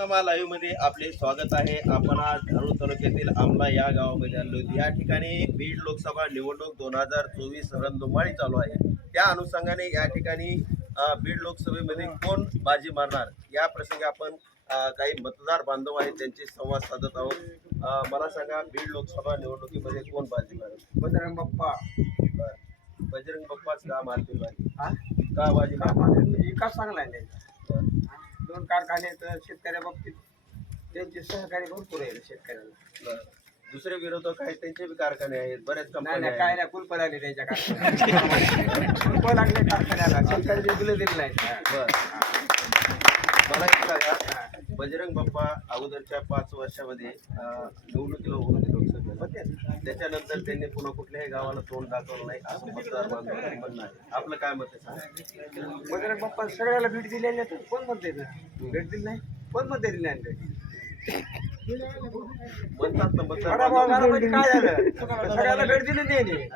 मनोरमा लाईव्हमध्ये आपले स्वागत आहे. आपण आज धारूर तालुक्यातील आमला या गावामध्ये आलो. या ठिकाणी बीड लोकसभा निवडणूक दोन हजार चोवीस रणधुमाळी चालू आहे. त्या अनुषंगाने या ठिकाणी बीड लोकसभेमध्ये कोण बाजी मारणार? या प्रसंगी आपण काही मतदार बांधव आहेत त्यांचे संवाद साधत आहोत. मला सांगा बीड लोकसभा निवडणुकीमध्ये कोण बाजी मारेल? बजरंग बाप्पा. बजरंग बाप्पाच का मारतील बाजी? का बाजी का मारतील? म्हणजे विकास चांगला आहे. दोन कारखाने आहेत शेतकऱ्या बाबतीत त्यांचे सहकारी भरपूर आहे शेतकऱ्याला. बरं. दुसरे विरोधक आहेत त्यांचे बी कारखाने आहेत बऱ्याच नाही कंपन्या नाही काय आहेत नाही कुलप लागले त्यांच्या कारखान्याला कुलप लागले कारखान्याला. शेतकऱ्याचे बिल दिले नाही. बर. मला एक सांगा बजरंग बाप्पा अगोदरच्या पाच वर्षामध्ये निवडणुकीला उभं होते लोकसभेला. त्याच्यानंतर त्यांनी पुन्हा कुठल्याही गावाला तोंड दाखवलं नाही. असं मतदार आपलं काय मत आहे सांगा? बजरंग बाप्पा सगळ्याला भेट दिलेली आहे कोण म्हणते ना भेट दिली नाही? कोण म्हणते दिली नाही म्हणतात ना मतदार काय झालं? सगळ्याला भेट दिली नाही?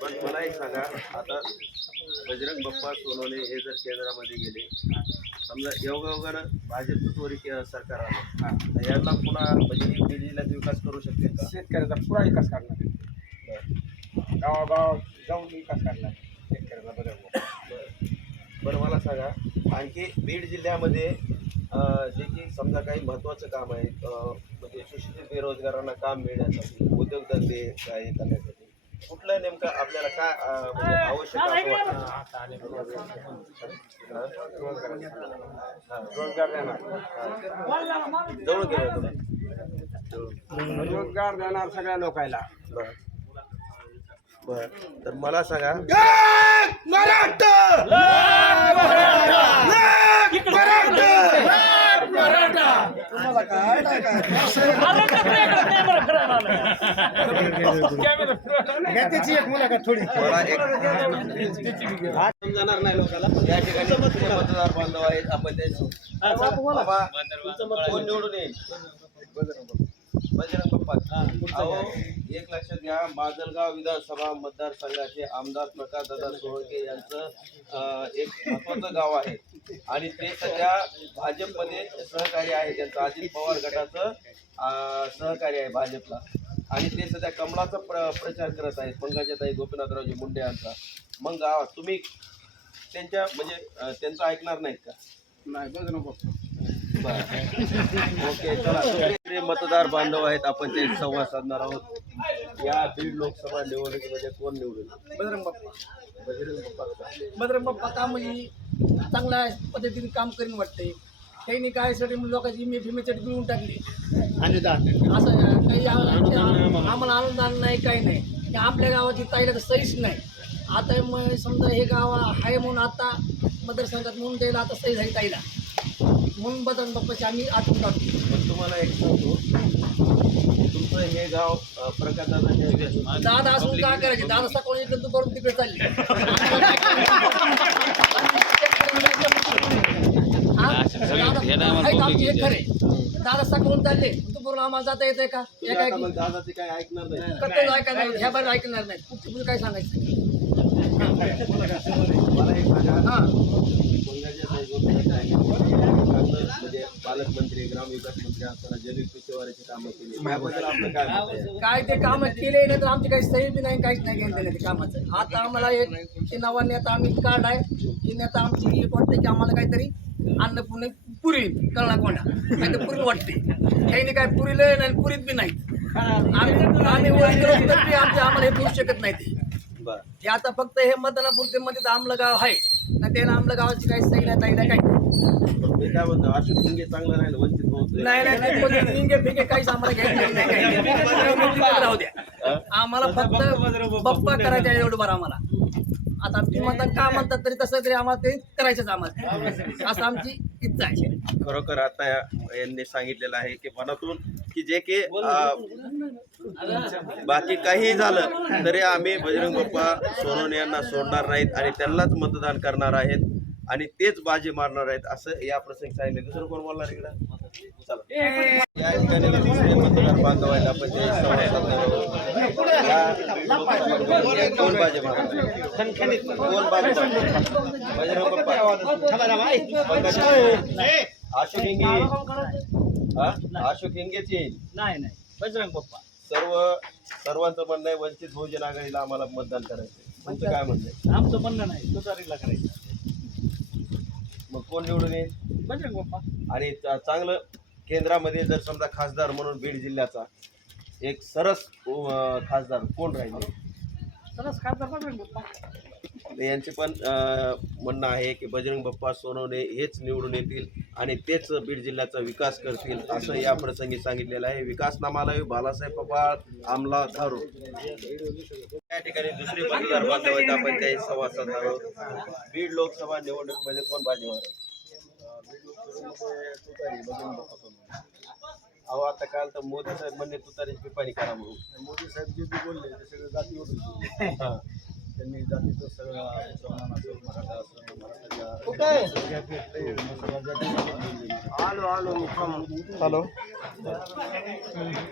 पण मला एक सांगा आता बजरंग बाप्पा सोनवणे हे जर केंद्रामध्ये गेले समजा योगायोगानं भाजपचं त्वरित के- सरकार आलं. तर यांना पुन्हा म्हणजे एक जिल्ह्यात विकास करू शकते का शेतकऱ्याचा पुरा विकास करणार बरं. गावागावात जाऊन विकास करणार शेतकऱ्याचा बदल बरं. बरं मला सांगा आणखी बीड जिल्ह्यामध्ये अं, जे की समजा काही महत्त्वाचं काम आहे अं, म्हणजे सुशिक्षित बेरोजगारांना काम मिळण्यासाठी उद्योगधंदे काय करण्यासाठी कुठलं नेमकं आपल्याला काय म्हणजे आवश्यक असं वाटतं. रोजगार देणार जवळ जवळ. रोजगार देणार सगळ्या लोकायला. बरं. बरं. तर मला सांगा. एक समजणार नाही लोकांना या ठिकाणी मतदार बांधव आहेत आपण त्यांची निवडून येईल बजरंग अहो एक लक्षात घ्या माजलगाव विधानसभा मतदारसंघाचे आमदार प्रकाश दादा सोळके यांचं एक महत्वाचं गाव आहे. आणि ते सध्या भाजपमध्ये सहकारी आहे त्यांचं. अजित पवार गटाचं सहकार्य सहकारी आहे भाजपला. आणि ते सध्या कमळाचा प्र प्रचार करत आहेत. पंकजाताई गोपीनाथरावजी मुंडे यांचा. मग तुम्ही त्यांच्या म्हणजे त्यांचं ऐकणार नाहीत का? नाही बघ बाप्पा ओके चला मतदार बांधव आहेत आपण ते संवाद साधणार आहोत. या बीड लोकसभा निवडणुकीमध्ये कोण निवडून बजरंग बाप्पा बजरंग बाप्पा बजरंग बाप्पा का म्हणजे चांगल्या पद्धतीने काम करीन वाटते त्यांनी काय साठी लोकांची इमे फिमेसाठी मिळवून टाकली. असं काही आम्हाला आनंद आला नाही काही नाही. आपल्या गावाची ताईला तर सहीच नाही. आता मग समजा हे गाव आहे म्हणून आता मतदारसंघात म्हणून द्यायला आता सही झाली ताईला. म्हणून बजरंग बाप्पाची आम्ही आठवण काढतो. पण तुम्हाला एक सांगतो तुमचं हे गाव अं, प्रकाशदादांच्या दादा असून काय करायचे? दादा सकाळी इकडे तू करून तिकडे चालले. खरे दादा सकाळून चालले. तू बरोबर आम्हाला जाता येते का? तुम्ही एका आता मग दादाचे काय ऐकणार नाही. ऐकणार नाही ह्या बरं ऐकणार नाही. काय सांगायचं? पालकमंत्री ग्रामविकास मंत्री असताना जलील पिशेवारीची कामं केली त्याबद्दल आपलं काय मत आहे? काय ते काम केले नाही तर आमची काही सही बी नाही काहीच नाही घेतलेलं ते कामाचं. आता आम्हाला एक ते नवा नेता आम्ही कार्ड आहे. ही नेता आमची एक वाटते की आम्हाला काहीतरी अन्न पुणे पुरी कळणार कोणा नाही तर पुरी वाटते. काही काय पुरीले नाही पुरीत बी नाही आम्ही आम्ही वय केलं तर आमचे आम्हाला हे पुरू शकत नाही ते. ते आता फक्त हे मतदानापुरते मध्ये तर आमलं गाव आहे ना त्याला आमलं गावाची काही सही नाही ताई नाही काही मी काय म्हणतो अशोक हिंगे चांगलं राहिलं वंचित बहुत नाही नाही नाही कोणी निंगे फिंगे काहीच आम्हाला घ्यायचं नाही काही नाही. राहू द्या. आम्हाला फक्त बप्पा करायचा आहे एवढं बरं आम्हाला. आता तुम्ही म्हणतात का म्हणतात तरी तसं तरी आम्हाला ते करायचंच आम्हाला. असं आमची इच्छा आहे खरोखर आता या- यांनी सांगितलेलं आहे की मनातून की जे की बाकी काही झालं तरी आम्ही बजरंग बाप्पा सोनवणे यांना सोडणार नाहीत आणि त्यांनाच मतदान करणार आहेत आणि तेच बाजी मारणार आहेत असं या प्रसंगी सांगितलं. दुसरं कोण बोलणार इकडं? चला. या ठिकाणी दुसरे मतदार बांधव आहेत. आपण संवाद बाजे मारणार? कोण बाजे बजरंग बाप्पा. अशोक हिंगे अशोक हिंगेच येईल नाही नाही बजरंग पप्पा सर्व सर्वांचं म्हणणं आहे वंचित बहुजन आघाडीला आम्हाला मतदान करायचं तुमचं काय म्हणणं आहे आमचं म्हणणं नाही तुतारीला करायचं मग कोण निवडून येईल बजरंग पप्पा आणि चांगलं केंद्रामध्ये जर समजा खासदार म्हणून बीड जिल्ह्याचा एक सरस अं, खासदार कोण राहील? सरस खासदार बजरंग बाप्पा यांचे पण अं, म्हणणं आहे की बजरंग बाप्पा सोनवणे हेच निवडून येतील आणि तेच बीड जिल्ह्याचा विकास करतील असं या प्रसंगी सांगितलेलं आहे. विकास नामालय बालासाहेब पवार आमला धारू. या ठिकाणी दुसरे मतदार बांधव आहेत आपण काही संवाद साधणार आहोत. बीड लोकसभा निवडणुकीमध्ये कोण बाजीवर अहो आता काल तर मोदी साहेब म्हणले तुतारीच पिपाणी करा म्हणून. मोदी साहेब जे बी बोलले ते सगळं जातीवर बोलले. हा. त्यांनी जातीचं सगळं मुसलमान असेल मराठा असेल मराठा सगळ्या भेटले सगळ्या जातीवर बोलले. हॅलो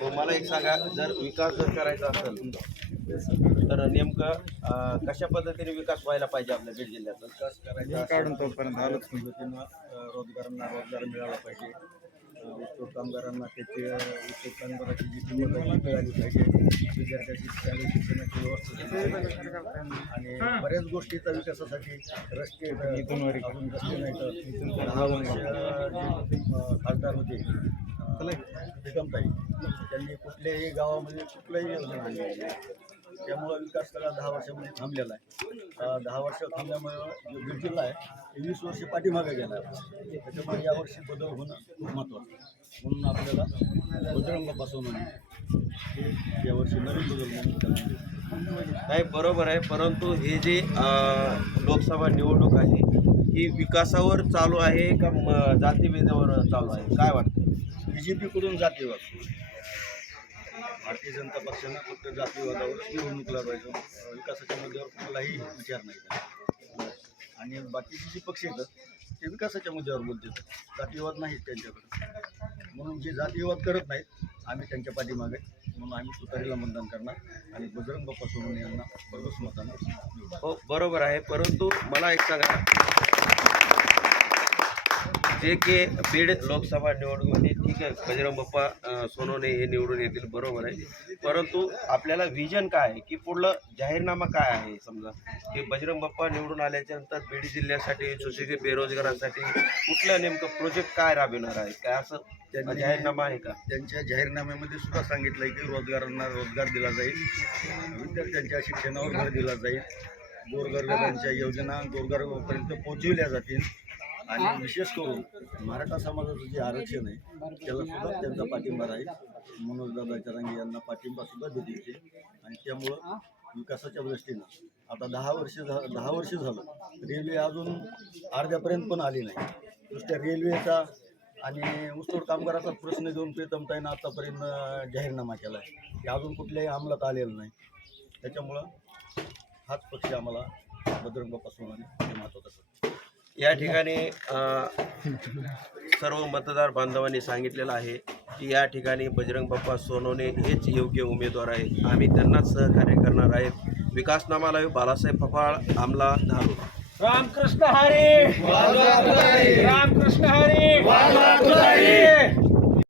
हो, मला एक सांगा जर विकास जर करायचा असेल तर नेमकं अं, कशा पद्धतीने विकास व्हायला पाहिजे आपल्या बीड जिल्ह्यात विकास करायचा काढून तोपर्यंत आलंच पद्धतीनं अं, रोजगारांना रोजगार मिळाला पाहिजे. ऊसतोड कामगारांना त्याची ऊसतोड कामगाराची जी किंमत आहे ती मिळाली पाहिजे. विद्यार्थ्याची शालेय शिक्षणाची व्यवस्था. आणि बऱ्याच गोष्टीचा विकासासाठी रस्ते अजून रस्ते नाही तर खासदार होते अं, निगमताई. त्यांनी कुठल्याही गावामध्ये कुठल्याही योजना आणलेली नाही. त्यामुळं विकास सगळा दहा वर्षामध्ये थांबलेला आहे. दहा वर्ष थांबल्यामुळं जो बीड जिल्हा आहे ते वीस वर्ष पाठीमागे गेला आहे. त्याच्यामुळे यावर्षी बदल होणं खूप महत्त्वाचं म्हणून आपल्याला बजरंगापासून हे यावर्षी नवीन बदल म्हणून त्याला नाही बरोबर आहे. परंतु हे जे लोकसभा निवडणूक आहे ही विकासावर चालू आहे का म- जातीभेदावर चालू आहे? काय वाटतं? बी जे पीकडून जातीवाद भारतीय जनता पक्षानं फक्त जातीवादावर निवडणूक लढवायचं विकासाच्या मुद्द्यावर कुठलाही विचार नाही आणि बाकीचे जे पक्ष येतात ते विकासाच्या मुद्द्यावर बोलतात जातीवाद नाहीत त्यांच्याकडे. म्हणून जे जातीवाद करत नाहीत आम्ही त्यांच्या पाठीमागे. म्हणून आम्ही तुतारीला मतदान करणार आणि बजरंग बाप्पा सोनवणे यांना भरघोस मतानं हो बरोबर आहे. परंतु मला एक सांगा. जे की बीड लोकसभा निवडणुकीमध्ये ठीक आहे बजरंग बाप्पा सोनवणे हे निवडून येतील बरोबर आहे. परंतु आपल्याला विजन काय आहे? की पुढलं जाहीरनामा काय आहे समजा? की बजरंग बाप्पा निवडून आल्याच्यानंतर बीड जिल्ह्यासाठी सुशिक्षित बेरोजगारांसाठी कुठलं नेमकं प्रोजेक्ट काय राबविणार आहे? काय असं त्यांनी- जाहीरनामा आहे का? त्यांच्या जाहीरनाम्यामध्ये सुद्धा सांगितलंय की रोजगारांना रोजगार दिला जाईल. विद्यार्थ्यांच्या शिक्षणावर भर दिला जाईल. गोरगरिबांच्या योजना गोरगरिबापर्यंत पोहोचविल्या जातील. आणि विशेष करून मराठा समाजाचं जे आरक्षण आहे त्याला सुद्धा त्यांचा पाठिंबा राहील. मनोज दादा चरांगे यांना पाठिंबा सुद्धा देतील ते. आणि त्यामुळं विकासाच्या दृष्टीनं आता दहा वर्ष झा दहा वर्ष झालं रेल्वे अजून अर्ध्यापर्यंत पण आली नाही. नुसत्या रेल्वेचा आणि ऊसतोड कामगाराचा प्रश्न घेऊन प्रीतमताईनं आतापर्यंत जाहीरनामा केला आहे ते अजून कुठल्याही अंमलात आलेलं नाही. त्याच्यामुळं हाच पक्ष आम्हाला बजरंग बाप्पा सोनाने हे महत्त्वाचं या ठिकाणी सर्व मतदार बांधवांनी सांगितलेलं आहे की या ठिकाणी बजरंग बाप्पा सोनवणे हेच योग्य उमेदवार आहेत. आम्ही त्यांनाच सहकार्य करणार आहेत. विकासनामाला बालासाहेब फफाळ आमला धारू रामकृष्ण हरी! रामकृष्ण हरी!